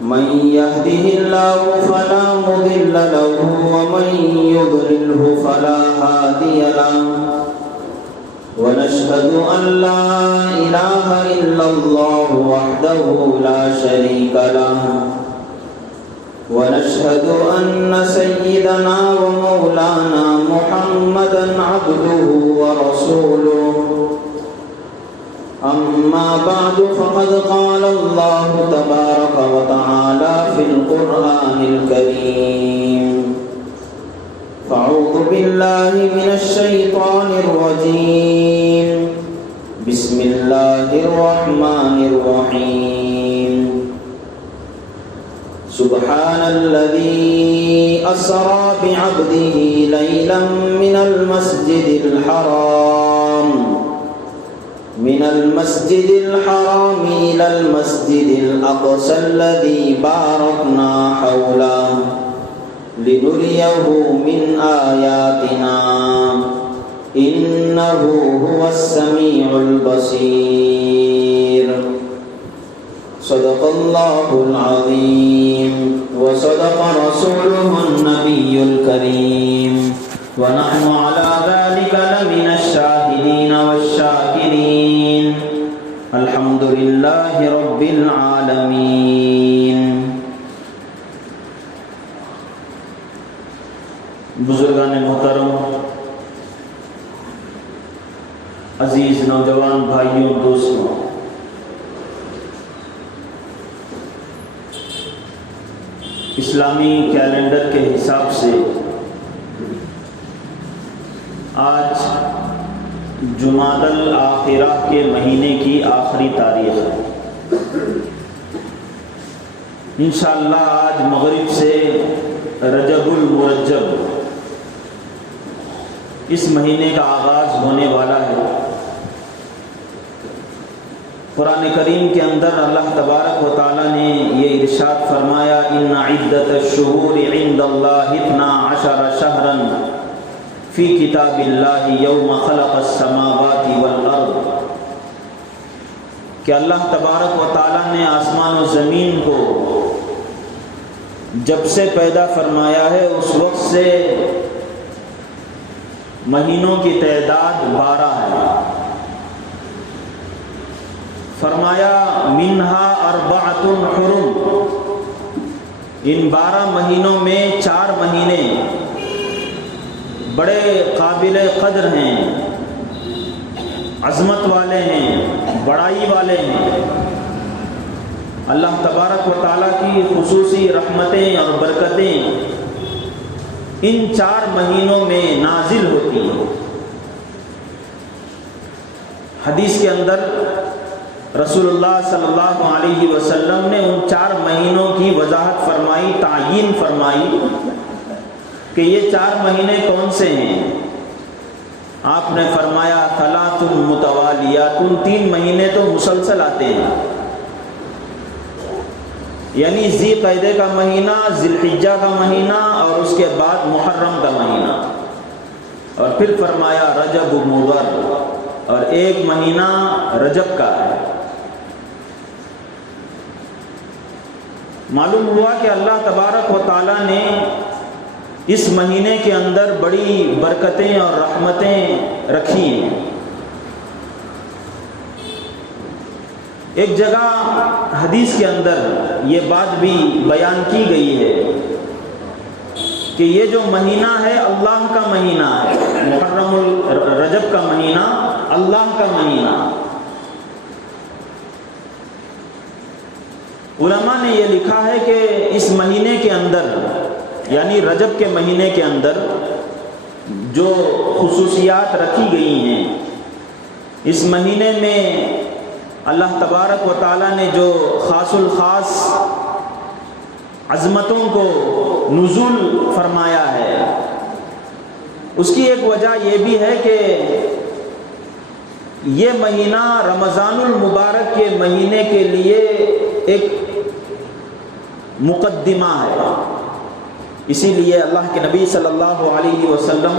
من يهده الله فلا مضل له ومن يضلله فلا هادي له ونشهد أن لا إله إلا الله وحده لا شريك له ونشهد أن سيدنا ومولانا محمدا عبده ورسوله أما بعد فقد قال الله تبارك وتعالى في القرآن الكريم فأعوذ بالله من الشيطان الرجيم بسم الله الرحمن الرحيم سبحان الذي أسرى بعبده ليلا من المسجد الحرام إلى المسجد الأقصى الذي باركنا حوله لنريه من آياتنا إنه هو السميع البصير صدق الله العظيم وصدق رسوله النبي الكريم ونحن على ذلك لمن الشاهدين والشاكرين الحمد لله رب العالمين. بزرگان محترم، عزیز نوجوان بھائیوں، دوستوں، اسلامی کیلنڈر کے حساب سے آج جمادی الاخرہ کے مہینے کی آخری تاریخ ہے. انشاءاللہ آج مغرب سے رجب المرجب اس مہینے کا آغاز ہونے والا ہے. قرآن کریم کے اندر اللہ تبارک و تعالی نے یہ ارشاد فرمایا ان عدت الشہور عند اللہ 12 شہرا فی کتاب اللہ یوم خلق السماوات والارض، کہ اللہ تبارک و تعالی نے آسمان و زمین کو جب سے پیدا فرمایا ہے اس وقت سے مہینوں کی تعداد 12 ہے. فرمایا منہا 4 حرم، ان 12 مہینوں میں 4 مہینے بڑے قابل قدر ہیں، عظمت والے ہیں، بڑائی والے ہیں. اللہ تبارک و تعالیٰ کی خصوصی رحمتیں اور برکتیں ان 4 مہینوں میں نازل ہوتی ہیں. حدیث کے اندر رسول اللہ صلی اللہ علیہ وسلم نے ان 4 مہینوں کی وضاحت فرمائی، تعیین فرمائی کہ یہ 4 مہینے کون سے ہیں. آپ نے فرمایا 3 متوالیات، 3 مہینے تو مسلسل آتے ہیں، یعنی ذی قعدہ کا مہینہ، ذی الحجہ کا مہینہ اور اس کے بعد محرم کا مہینہ. اور پھر فرمایا رجب مضر، اور ایک مہینہ رجب کا ہے. معلوم ہوا کہ اللہ تبارک و تعالی نے اس مہینے کے اندر بڑی برکتیں اور رحمتیں رکھی ہیں. ایک جگہ حدیث کے اندر یہ بات بھی بیان کی گئی ہے کہ یہ جو مہینہ ہے اللہ کا مہینہ ہے، محرم رجب کا مہینہ اللہ کا مہینہ. علماء نے یہ لکھا ہے کہ اس مہینے کے اندر، یعنی رجب کے مہینے کے اندر جو خصوصیات رکھی گئی ہیں، اس مہینے میں اللہ تبارک و تعالیٰ نے جو خاص الخاص عظمتوں کو نزول فرمایا ہے، اس کی ایک وجہ یہ بھی ہے کہ یہ مہینہ رمضان المبارک کے مہینے کے لیے ایک مقدمہ ہے. اسی لیے اللہ کے نبی صلی اللہ علیہ وسلم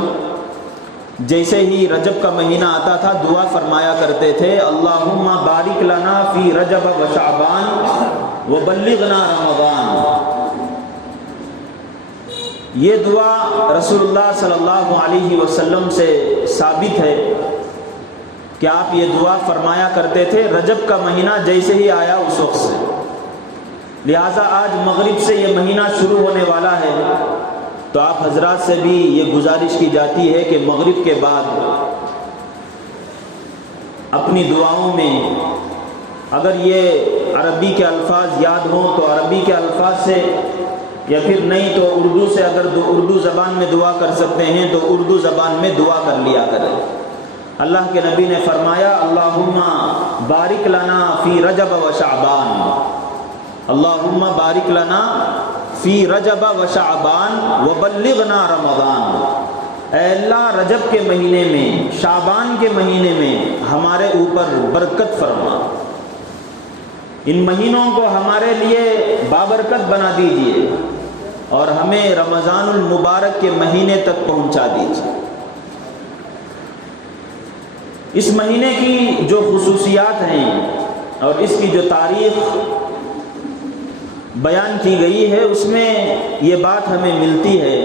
جیسے ہی رجب کا مہینہ آتا تھا دعا فرمایا کرتے تھے، اللہم بارک لنا فی رجب و شعبان وبلغنا رمضان۔ یہ دعا رسول اللہ صلی اللہ علیہ وسلم سے ثابت ہے کہ آپ یہ دعا فرمایا کرتے تھے رجب کا مہینہ جیسے ہی آیا اس وقت سے۔ لہٰذا آج مغرب سے یہ مہینہ شروع ہونے والا ہے، تو آپ حضرات سے بھی یہ گزارش کی جاتی ہے کہ مغرب کے بعد اپنی دعاؤں میں اگر یہ عربی کے الفاظ یاد ہوں تو عربی کے الفاظ سے، یا پھر نہیں تو اردو سے، اگر اردو زبان میں دعا کر سکتے ہیں تو اردو زبان میں دعا کر لیا کریں۔ اللہ کے نبی نے فرمایا اللہم بارک لنا فی رجب و شعبان، اللہم بارک لنا فی رجب و شعبان وبلغنا رمضان۔ اے اللہ رجب کے مہینے میں، شعبان کے مہینے میں ہمارے اوپر برکت فرما، ان مہینوں کو ہمارے لیے بابرکت بنا دیجئے اور ہمیں رمضان المبارک کے مہینے تک پہنچا دیجئے۔ اس مہینے کی جو خصوصیات ہیں اور اس کی جو تاریخ بیان کی گئی ہے اس میں یہ بات ہمیں ملتی ہے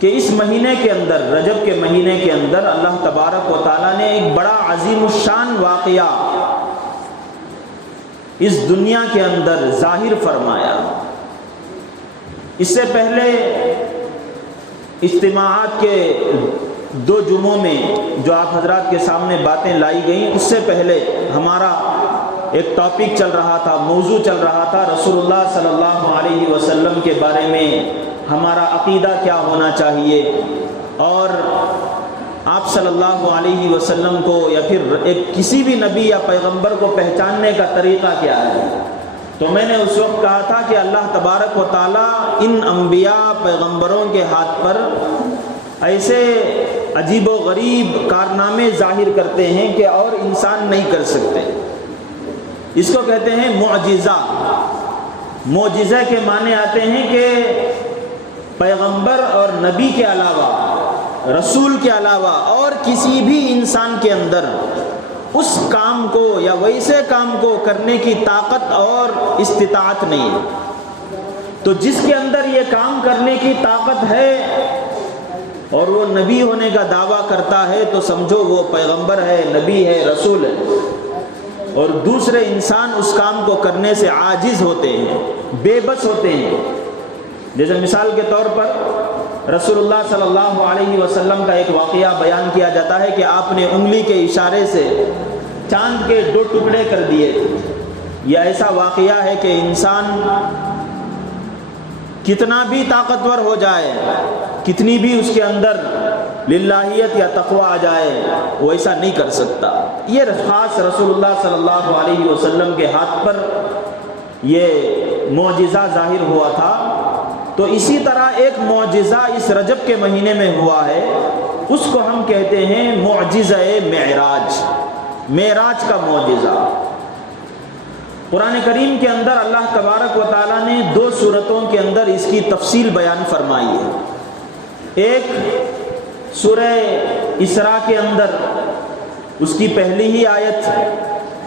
کہ اس مہینے کے اندر، رجب کے مہینے کے اندر، اللہ تبارک و تعالیٰ نے ایک بڑا عظیم الشان واقعہ اس دنیا کے اندر ظاہر فرمایا۔ اس سے پہلے اجتماعات کے 2 جمعوں میں جو آپ حضرات کے سامنے باتیں لائی گئیں، اس سے پہلے ہمارا ایک ٹاپک چل رہا تھا، موضوع چل رہا تھا رسول اللہ صلی اللہ علیہ وسلم کے بارے میں ہمارا عقیدہ کیا ہونا چاہیے، اور آپ صلی اللہ علیہ وسلم کو یا پھر ایک کسی بھی نبی یا پیغمبر کو پہچاننے کا طریقہ کیا ہے۔ تو میں نے اس وقت کہا تھا کہ اللہ تبارک و تعالیٰ ان انبیاء پیغمبروں کے ہاتھ پر ایسے عجیب و غریب کارنامے ظاہر کرتے ہیں کہ اور انسان نہیں کر سکتے۔ اس کو کہتے ہیں معجزہ۔ معجزہ کے معنی آتے ہیں کہ پیغمبر اور نبی کے علاوہ، رسول کے علاوہ اور کسی بھی انسان کے اندر اس کام کو یا ویسے کام کو کرنے کی طاقت اور استطاعت نہیں ہے۔ تو جس کے اندر یہ کام کرنے کی طاقت ہے اور وہ نبی ہونے کا دعویٰ کرتا ہے تو سمجھو وہ پیغمبر ہے، نبی ہے، رسول ہے، اور دوسرے انسان اس کام کو کرنے سے عاجز ہوتے ہیں، بے بس ہوتے ہیں۔ جیسے مثال کے طور پر رسول اللہ صلی اللہ علیہ وسلم کا ایک واقعہ بیان کیا جاتا ہے کہ آپ نے انگلی کے اشارے سے چاند کے 2 ٹکڑے کر دیے تھے۔ یہ ایسا واقعہ ہے کہ انسان کتنا بھی طاقتور ہو جائے، کتنی بھی اس کے اندر للہیت یا تقوی آ جائے، وہ ایسا نہیں کر سکتا۔ یہ خاص رسول اللہ صلی اللہ علیہ وسلم کے ہاتھ پر یہ معجزہ ظاہر ہوا تھا۔ تو اسی طرح ایک معجزہ اس رجب کے مہینے میں ہوا ہے، اس کو ہم کہتے ہیں معجزہ معراج، معراج کا معجزہ۔ قرآن کریم کے اندر اللہ تبارک و تعالیٰ نے 2 سورتوں کے اندر اس کی تفصیل بیان فرمائی ہے۔ ایک سورہ اسراء کے اندر، اس کی پہلی ہی آیت،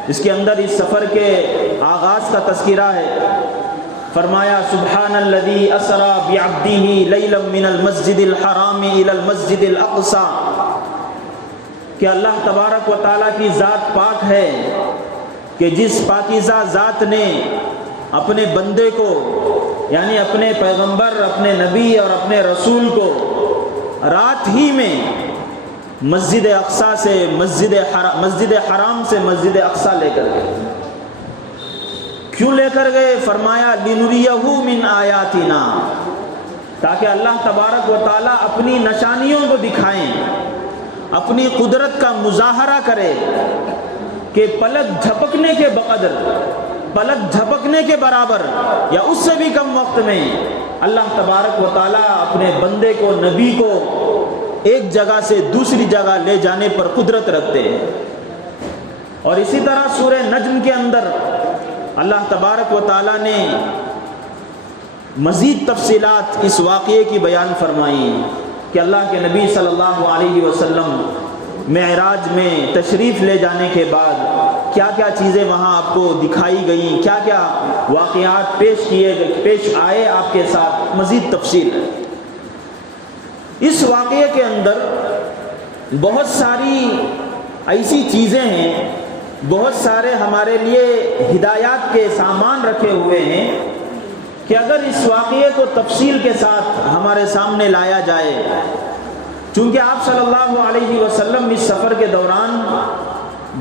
اس کے اندر اس سفر کے آغاز کا تذکرہ ہے۔ فرمایا سبحان الذی اسری بعبدہ لیلا من المسجد الحرام الی المسجد الاقصی، کہ اللہ تبارک و تعالیٰ کی ذات پاک ہے کہ جس پاکیزہ ذات نے اپنے بندے کو، یعنی اپنے پیغمبر، اپنے نبی اور اپنے رسول کو رات ہی میں مسجد اقصی سے مسجد حرام سے مسجد اقصی لے کر گئے۔ کیوں لے کر گئے؟ فرمایا لنریہ من آیاتنا، تاکہ اللہ تبارک و تعالیٰ اپنی نشانیوں کو دکھائیں، اپنی قدرت کا مظاہرہ کرے کہ پلک جھپکنے کے بقدر، پلک جھپکنے کے برابر یا اس سے بھی کم وقت میں اللہ تبارک و تعالیٰ اپنے بندے کو، نبی کو ایک جگہ سے دوسری جگہ لے جانے پر قدرت رکھتے ہیں۔ اور اسی طرح سورہ نجم کے اندر اللہ تبارک و تعالیٰ نے مزید تفصیلات اس واقعے کی بیان فرمائی کہ اللہ کے نبی صلی اللہ علیہ وسلم معراج میں تشریف لے جانے کے بعد کیا کیا چیزیں وہاں آپ کو دکھائی گئیں، کیا کیا واقعات پیش آئے آپ کے ساتھ، مزید تفصیل ہے۔ اس واقعے کے اندر بہت ساری ایسی چیزیں ہیں، بہت سارے ہمارے لیے ہدایات کے سامان رکھے ہوئے ہیں کہ اگر اس واقعے کو تفصیل کے ساتھ ہمارے سامنے لایا جائے، چونکہ آپ صلی اللہ علیہ وسلم اس سفر کے دوران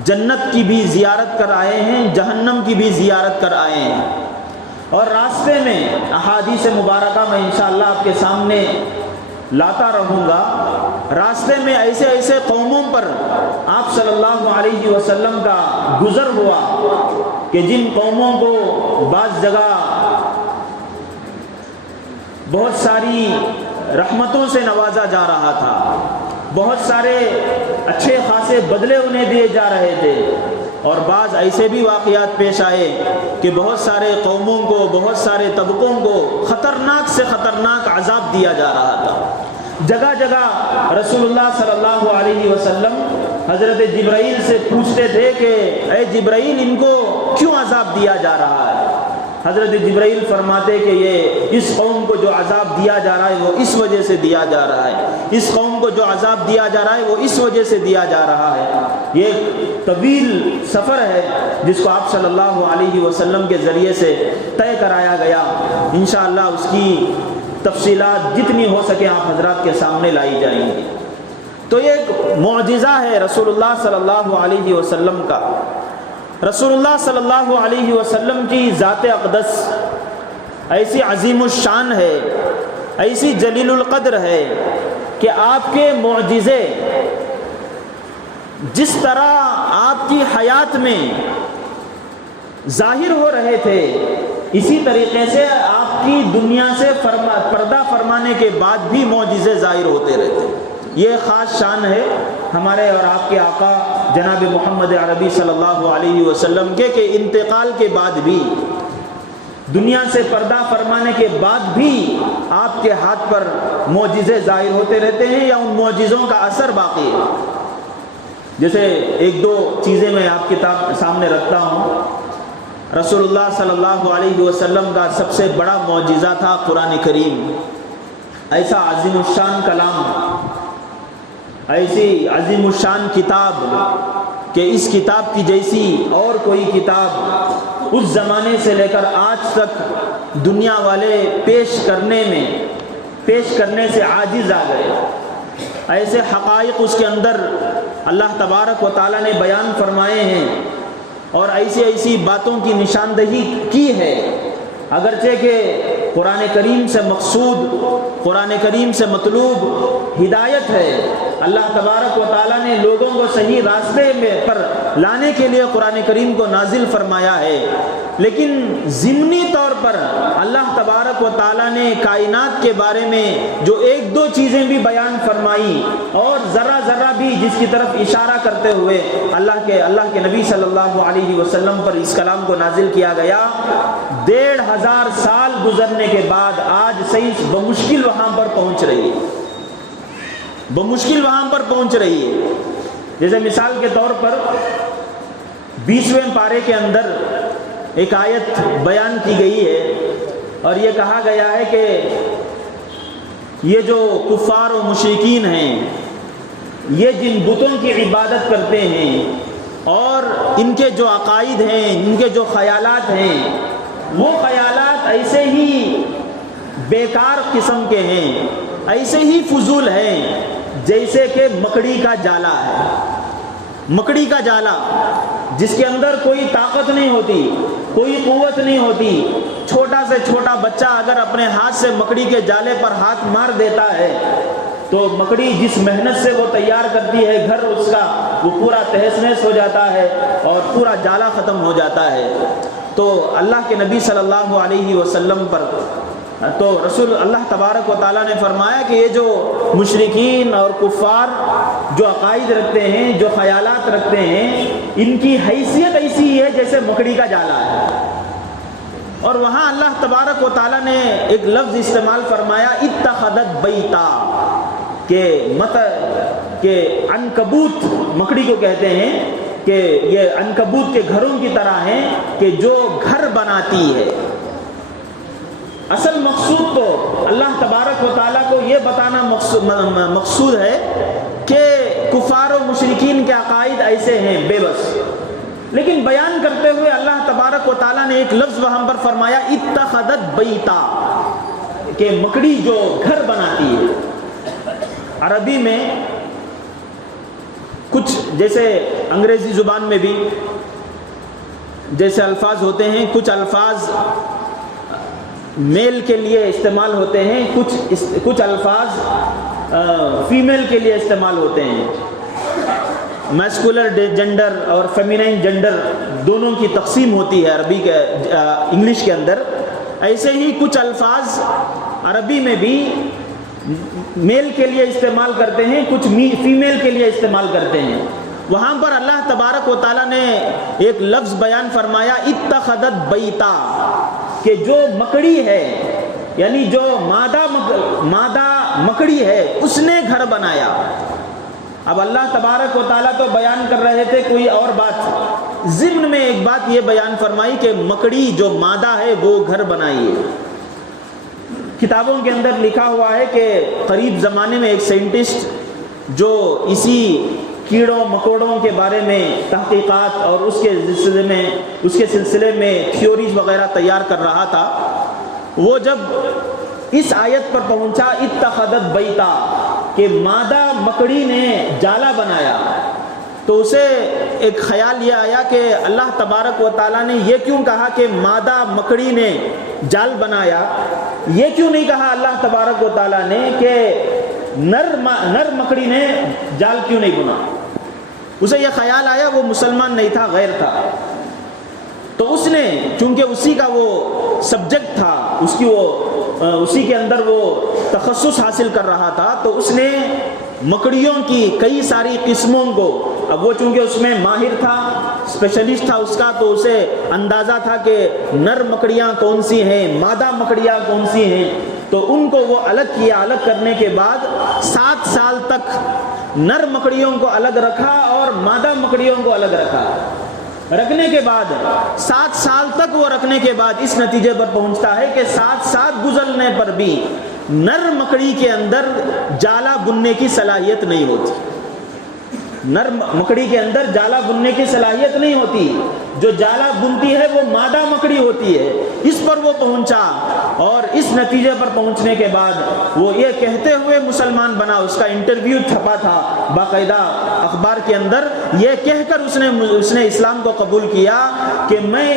جنت کی بھی زیارت کر آئے ہیں، جہنم کی بھی زیارت کر آئے ہیں، اور راستے میں احادیث مبارکہ میں انشاءاللہ آپ کے سامنے لاتا رہوں گا۔ راستے میں ایسے ایسے قوموں پر آپ صلی اللہ علیہ وسلم کا گزر ہوا کہ جن قوموں کو بعض جگہ بہت ساری رحمتوں سے نوازا جا رہا تھا، بہت سارے اچھے خاصے بدلے انہیں دیے جا رہے تھے، اور بعض ایسے بھی واقعات پیش آئے کہ بہت سارے قوموں کو، بہت سارے طبقوں کو خطرناک سے خطرناک عذاب دیا جا رہا تھا۔ جگہ جگہ رسول اللہ صلی اللہ علیہ وسلم حضرت جبرائیل سے پوچھتے تھے کہ اے جبرائیل، ان کو کیوں عذاب دیا جا رہا ہے؟ حضرت جبرائیل فرماتے کہ یہ اس قوم کو جو عذاب دیا جا رہا ہے وہ اس وجہ سے دیا جا رہا ہے، اس قوم کو جو عذاب دیا جا رہا ہے وہ اس وجہ سے دیا جا رہا ہے۔ یہ ایک طویل سفر ہے جس کو آپ صلی اللہ علیہ وسلم کے ذریعے سے طے کرایا گیا۔ انشاءاللہ اس کی تفصیلات جتنی ہو سکے آپ حضرات کے سامنے لائی جائیں گی۔ تو یہ ایک معجزہ ہے رسول اللہ صلی اللہ علیہ وسلم کا۔ رسول اللہ صلی اللہ علیہ وسلم کی ذات اقدس ایسی عظیم الشان ہے، ایسی جلیل القدر ہے کہ آپ کے معجزے جس طرح آپ کی حیات میں ظاہر ہو رہے تھے، اسی طریقے سے آپ کی دنیا سے پردہ فرمانے کے بعد بھی معجزے ظاہر ہوتے رہتے۔ یہ خاص شان ہے ہمارے اور آپ کے آقا جناب محمد عربی صلی اللہ علیہ وسلم کے کہ انتقال کے بعد بھی، دنیا سے پردہ فرمانے کے بعد بھی آپ کے ہاتھ پر معجزے ظاہر ہوتے رہتے ہیں، یا ان معجزوں کا اثر باقی ہے۔ جیسے ایک دو چیزیں میں آپ کتاب سامنے رکھتا ہوں۔ رسول اللہ صلی اللہ علیہ وسلم کا سب سے بڑا معجزہ تھا قرآن کریم۔ ایسا عظیم الشان کلام، ایسی عظیم الشان کتاب کہ اس کتاب کی جیسی اور کوئی کتاب اس زمانے سے لے کر آج تک دنیا والے پیش کرنے سے عاجز آ گئے۔ ایسے حقائق اس کے اندر اللہ تبارک و تعالیٰ نے بیان فرمائے ہیں، اور ایسی ایسی باتوں کی نشاندہی کی ہے، اگرچہ کہ قرآن کریم سے مقصود، قرآن کریم سے مطلوب ہدایت ہے۔ اللہ تبارک و تعالیٰ نے لوگوں کو صحیح راستے پر لانے کے لیے قرآن کریم کو نازل فرمایا ہے، لیکن ضمنی طور پر اللہ تبارک و تعالیٰ نے کائنات کے بارے میں جو ایک دو چیزیں بھی بیان فرمائی، اور ذرہ ذرہ بھی جس کی طرف اشارہ کرتے ہوئے اللہ کے نبی صلی اللہ علیہ وسلم پر اس کلام کو نازل کیا گیا۔ 1500 سال گزرنے کے بعد آج سائنس بمشکل وہاں پر پہنچ رہی ہے، بمشکل وہاں پر پہنچ رہی ہے۔ جیسے مثال کے طور پر 20ویں پارے کے اندر ایک آیت بیان کی گئی ہے، اور یہ کہا گیا ہے کہ یہ جو کفار و مشرکین ہیں، یہ جن بتوں کی عبادت کرتے ہیں اور ان کے جو عقائد ہیں، ان کے جو خیالات ہیں، وہ خیالات ایسے ہی بیکار قسم کے ہیں، ایسے ہی فضول ہیں جیسے کہ مکڑی کا جالا ہے۔ مکڑی کا جالا جس کے اندر کوئی طاقت نہیں ہوتی، کوئی قوت نہیں ہوتی۔ چھوٹا سے چھوٹا بچہ اگر اپنے ہاتھ سے مکڑی کے جالے پر ہاتھ مار دیتا ہے تو مکڑی جس محنت سے وہ تیار کرتی ہے گھر اس کا، وہ پورا تہس نہس ہو جاتا ہے اور پورا جالا ختم ہو جاتا ہے۔ تو اللہ کے نبی صلی اللہ علیہ وسلم پر تو رسول اللہ تبارک و تعالیٰ نے فرمایا کہ یہ جو مشرکین اور کفار جو عقائد رکھتے ہیں، جو خیالات رکھتے ہیں، ان کی حیثیت ایسی ہے جیسے مکڑی کا جالا ہے۔ اور وہاں اللہ تبارک و تعالیٰ نے ایک لفظ استعمال فرمایا اتخذت بیتا، کہ عنکبوت مکڑی کو کہتے ہیں، کہ یہ عنکبوت کے گھروں کی طرح ہیں کہ جو گھر بناتی ہے۔ اصل مقصود تو اللہ تبارک و تعالیٰ کو یہ بتانا مقصود ہے کہ کفار و مشرکین کے عقائد ایسے ہیں بے بس، لیکن بیان کرتے ہوئے اللہ تبارک و تعالیٰ نے ایک لفظ وہاں پر فرمایا اتخذت بیتا، کہ مکڑی جو گھر بناتی ہے۔ عربی میں کچھ جیسے انگریزی زبان میں بھی جیسے الفاظ ہوتے ہیں، کچھ الفاظ میل کے لیے استعمال ہوتے ہیں، کچھ الفاظ فیمیل کے لیے استعمال ہوتے ہیں۔ میسکولر جنڈر اور فیمینائن جنڈر دونوں کی تقسیم ہوتی ہے عربی کے انگلش کے اندر۔ ایسے ہی کچھ الفاظ عربی میں بھی میل کے لیے استعمال کرتے ہیں، کچھ فیمیل کے لیے استعمال کرتے ہیں۔ وہاں پر اللہ تبارک و تعالیٰ نے ایک لفظ بیان فرمایا اتخذت بیتا، کہ جو مکڑی ہے، یعنی جو مادہ مکڑی ہے، اس نے گھر بنایا۔ اب اللہ تبارک و تعالیٰ تو بیان کر رہے تھے کوئی اور بات، ضمن میں ایک بات یہ بیان فرمائی کہ مکڑی جو مادہ ہے وہ گھر بنائی ہے۔ کتابوں کے اندر لکھا ہوا ہے کہ قریب زمانے میں ایک سائنٹسٹ جو اسی کیڑوں مکوڑوں کے بارے میں تحقیقات اور اس کے سلسلے میں تھیوریز وغیرہ تیار کر رہا تھا، وہ جب اس آیت پر پہنچا اتخذت بیتا، کہ مادہ مکڑی نے جالا بنایا، تو اسے ایک خیال یہ آیا کہ اللہ تبارک و تعالیٰ نے یہ کیوں کہا کہ مادہ مکڑی نے جال بنایا؟ یہ کیوں نہیں کہا اللہ تبارک و تعالیٰ نے کہ نر مکڑی نے جال کیوں نہیں بنا؟ اسے یہ خیال آیا، وہ مسلمان نہیں تھا، غیر تھا، تو اس نے چونکہ اسی کا وہ سبجیکٹ تھا، اسی کے اندر وہ تخصص حاصل کر رہا تھا، تو اس نے مکڑیوں کی کئی ساری قسموں کو، اب وہ چونکہ اس میں ماہر تھا، اسپیشلسٹ تھا اس کا، تو اسے اندازہ تھا کہ نر مکڑیاں کون سی ہیں، مادہ مکڑیاں کون سی ہیں، تو ان کو وہ الگ کیا۔ الگ کرنے کے بعد 7 سال تک نر مکڑیوں کو الگ رکھا اور مادہ مکڑیوں کو الگ رکھا۔ رکھنے کے بعد 7 سال تک وہ رکھنے کے بعد اس نتیجے پر پہنچتا ہے کہ 7 سال گزرنے پر بھی نر مکڑی کے اندر جالا بننے کی صلاحیت نہیں ہوتی۔ نر مکڑی کے اندر جالا بننے کی صلاحیت نہیں ہوتی، جو جالا بنتی ہے وہ مادہ مکڑی ہوتی ہے۔ اس پر وہ پہنچا، اور اس نتیجے پر پہنچنے کے بعد وہ یہ کہتے ہوئے مسلمان بنا، اس کا انٹرویو چھپا تھا باقاعدہ اخبار کے اندر، یہ کہہ کر اس نے اسلام کو قبول کیا کہ میں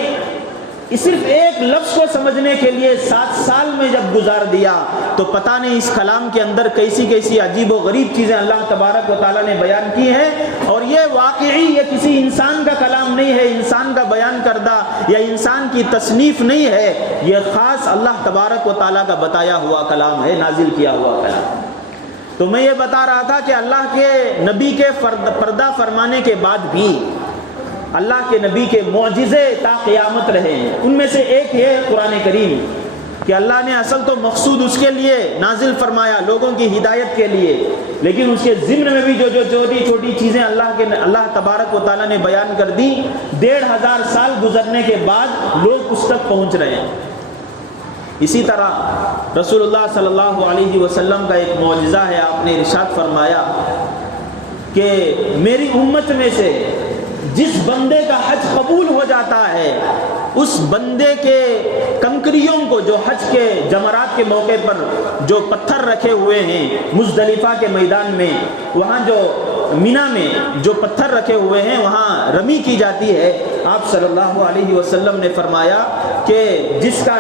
صرف ایک لفظ کو سمجھنے کے لیے 7 سال میں جب گزار دیا تو پتہ نہیں اس کلام کے اندر کیسی عجیب و غریب چیزیں اللہ تبارک و تعالیٰ نے بیان کی ہیں، اور یہ واقعی یہ کسی انسان کا کلام نہیں ہے، انسان کا بیان کردہ یا انسان کی تصنیف نہیں ہے، یہ خاص اللہ تبارک و تعالیٰ کا بتایا ہوا کلام ہے، نازل کیا ہوا کلام۔ تو میں یہ بتا رہا تھا کہ اللہ کے نبی کے پردہ فرمانے کے بعد بھی اللہ کے نبی کے معجزے تا قیامت رہے ہیں۔ ان میں سے ایک ہے قرآن کریم، کہ اللہ نے اصل تو مقصود اس کے لیے نازل فرمایا لوگوں کی ہدایت کے لیے، لیکن اس کے ضمن میں بھی جو چھوٹی چھوٹی چیزیں اللہ تبارک و تعالیٰ نے بیان کر دی، 1500 سال گزرنے کے بعد لوگ اس تک پہنچ رہے ہیں۔ اسی طرح رسول اللہ صلی اللہ علیہ وسلم کا ایک معجزہ ہے، آپ نے ارشاد فرمایا کہ میری امت میں سے جس بندے کا حج قبول ہو جاتا ہے، اس بندے کے کنکریوں کو، جو حج کے جمرات کے موقع پر جو پتھر رکھے ہوئے ہیں مزدلفہ کے میدان میں، وہاں جو مینا میں جو پتھر رکھے ہوئے ہیں وہاں رمی کی جاتی ہے، آپ صلی اللہ علیہ وسلم نے فرمایا کہ جس کا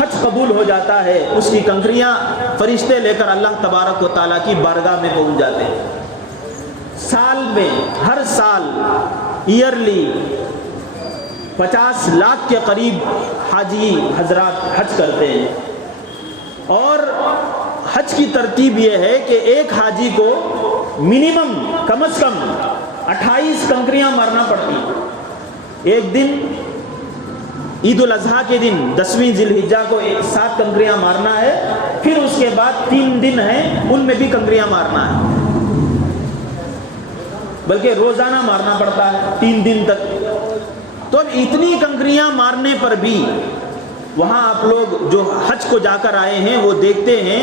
حج قبول ہو جاتا ہے اس کی کنکریاں فرشتے لے کر اللہ تبارک و تعالیٰ کی بارگاہ میں پہنچ جاتے ہیں۔ سال میں، ہر سال ایئرلی 50 لاکھ کے قریب حاجی حضرات حج کرتے ہیں، اور حج کی ترتیب یہ ہے کہ ایک حاجی کو منیمم کم از کم 28 کنکریاں مارنا پڑتی ہیں۔ ایک دن عید الاضحیٰ کے دن 10ویں ذی الحجہ کو 7 کنکریاں مارنا ہے، پھر اس کے بعد 3 دن ہیں ان میں بھی کنکریاں مارنا ہے۔ بلکہ روزانہ مارنا پڑتا ہے 3 دن تک. تو اتنی کنکریاں مارنے پر بھی وہاں آپ لوگ جو حج کو جا کر آئے ہیں وہ دیکھتے ہیں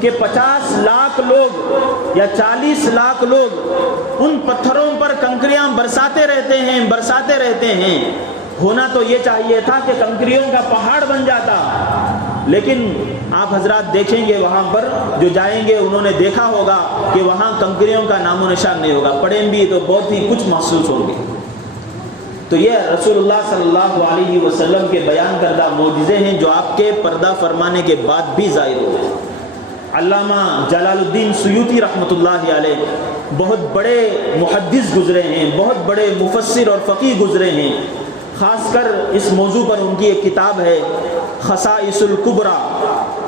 کہ 50 لاکھ لوگ یا 40 لاکھ لوگ ان پتھروں پر کنکریاں برساتے رہتے ہیں. ہونا تو یہ چاہیے تھا کہ کنکریوں کا پہاڑ بن جاتا، لیکن آپ حضرات دیکھیں گے وہاں پر جو جائیں گے انہوں نے دیکھا ہوگا کہ وہاں کنکریوں کا نام و نشان نہیں ہوگا. پڑیں بھی تو بہت ہی کچھ محسوس ہوں گے. تو یہ رسول اللہ صلی اللہ علیہ وسلم کے بیان کردہ معجزے ہیں جو آپ کے پردہ فرمانے کے بعد بھی ظاہر ہوئے. علامہ جلال الدین سیوطی رحمۃ اللہ علیہ بہت بڑے محدث گزرے ہیں، بہت بڑے مفسر اور فقیہ گزرے ہیں. خاص کر اس موضوع پر ان کی ایک کتاب ہے خصائص الکبریٰ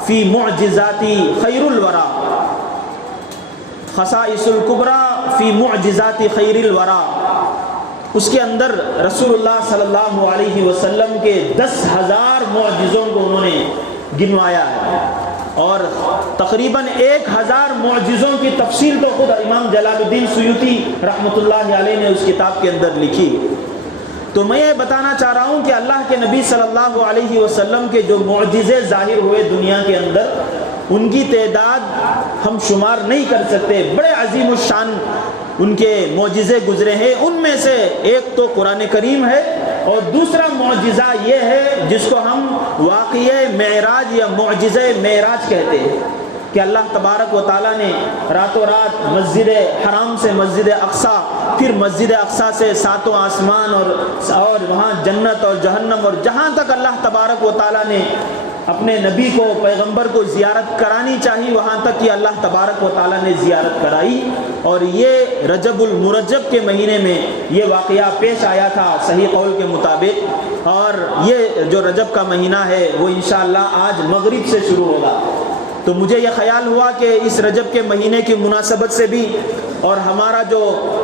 فی معجزات خیر الورا. خصائص الکبریٰ فی معجزات خیر الورا. اس کے اندر رسول اللہ صلی اللہ علیہ وسلم کے 10,000 معجزوں کو انہوں نے گنوایا ہے، اور تقریباً 1,000 معجزوں کی تفصیل تو خود امام جلال الدین سیوطی رحمۃ اللہ علیہ نے اس کتاب کے اندر لکھی. تو میں یہ بتانا چاہ رہا ہوں کہ اللہ کے نبی صلی اللہ علیہ وسلم کے جو معجزے ظاہر ہوئے دنیا کے اندر، ان کی تعداد ہم شمار نہیں کر سکتے. بڑے عظیم الشان ان کے معجزے گزرے ہیں. ان میں سے ایک تو قرآن کریم ہے، اور دوسرا معجزہ یہ ہے جس کو ہم واقعہ معراج یا معجزہ معراج کہتے ہیں، کہ اللہ تبارک و تعالیٰ نے راتوں رات مسجد حرام سے مسجد اقصیٰ، پھر مسجد اقصیٰ سے 7 آسمان اور وہاں جنت اور جہنم، اور جہاں تک اللہ تبارک و تعالیٰ نے اپنے نبی کو پیغمبر کو زیارت کرانی چاہی وہاں تک کہ اللہ تبارک و تعالیٰ نے زیارت کرائی. اور یہ رجب المرجب کے مہینے میں یہ واقعہ پیش آیا تھا صحیح قول کے مطابق. اور یہ جو رجب کا مہینہ ہے وہ انشاءاللہ آج مغرب سے شروع ہوگا. تو مجھے یہ خیال ہوا کہ اس رجب کے مہینے کی مناسبت سے بھی، اور ہمارا جو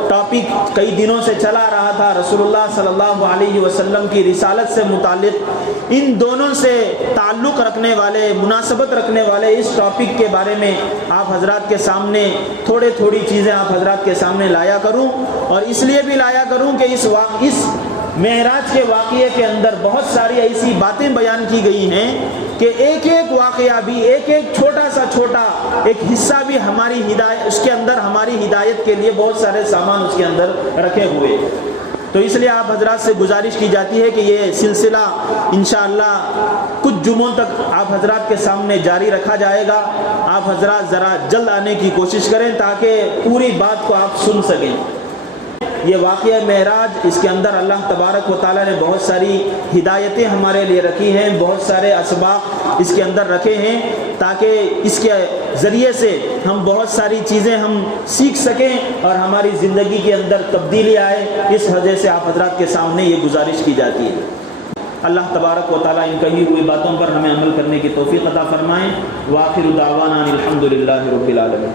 ٹاپک کئی دنوں سے چلا رہا تھا رسول اللہ صلی اللہ علیہ وسلم کی رسالت سے متعلق، ان دونوں سے تعلق رکھنے والے، مناسبت رکھنے والے اس ٹاپک کے بارے میں آپ حضرات کے سامنے تھوڑی چیزیں آپ حضرات کے سامنے لایا کروں. اور اس لیے بھی لایا کروں کہ اس معراج کے واقعے کے اندر بہت ساری ایسی باتیں بیان کی گئی ہیں کہ ایک واقعہ بھی، ایک چھوٹا ایک حصہ بھی ہماری ہدایت، اس کے اندر ہماری ہدایت کے لیے بہت سارے سامان اس کے اندر رکھے ہوئے. تو اس لیے آپ حضرات سے گزارش کی جاتی ہے کہ یہ سلسلہ انشاءاللہ کچھ جمعوں تک آپ حضرات کے سامنے جاری رکھا جائے گا. آپ حضرات ذرا جلد آنے کی کوشش کریں تاکہ پوری بات کو آپ سن سکیں. یہ واقعہ معراج، اس کے اندر اللہ تبارک و تعالیٰ نے بہت ساری ہدایتیں ہمارے لیے رکھی ہیں، بہت سارے اسباق اس کے اندر رکھے ہیں تاکہ اس کے ذریعے سے ہم بہت ساری چیزیں ہم سیکھ سکیں اور ہماری زندگی کے اندر تبدیلی آئے. اس وجہ سے آپ حضرات کے سامنے یہ گزارش کی جاتی ہے. اللہ تبارک و تعالیٰ ان کہی ہوئی باتوں پر ہمیں عمل کرنے کی توفیق عطا فرمائیں. وآخر دعوانا الحمد للہ رب العالمین.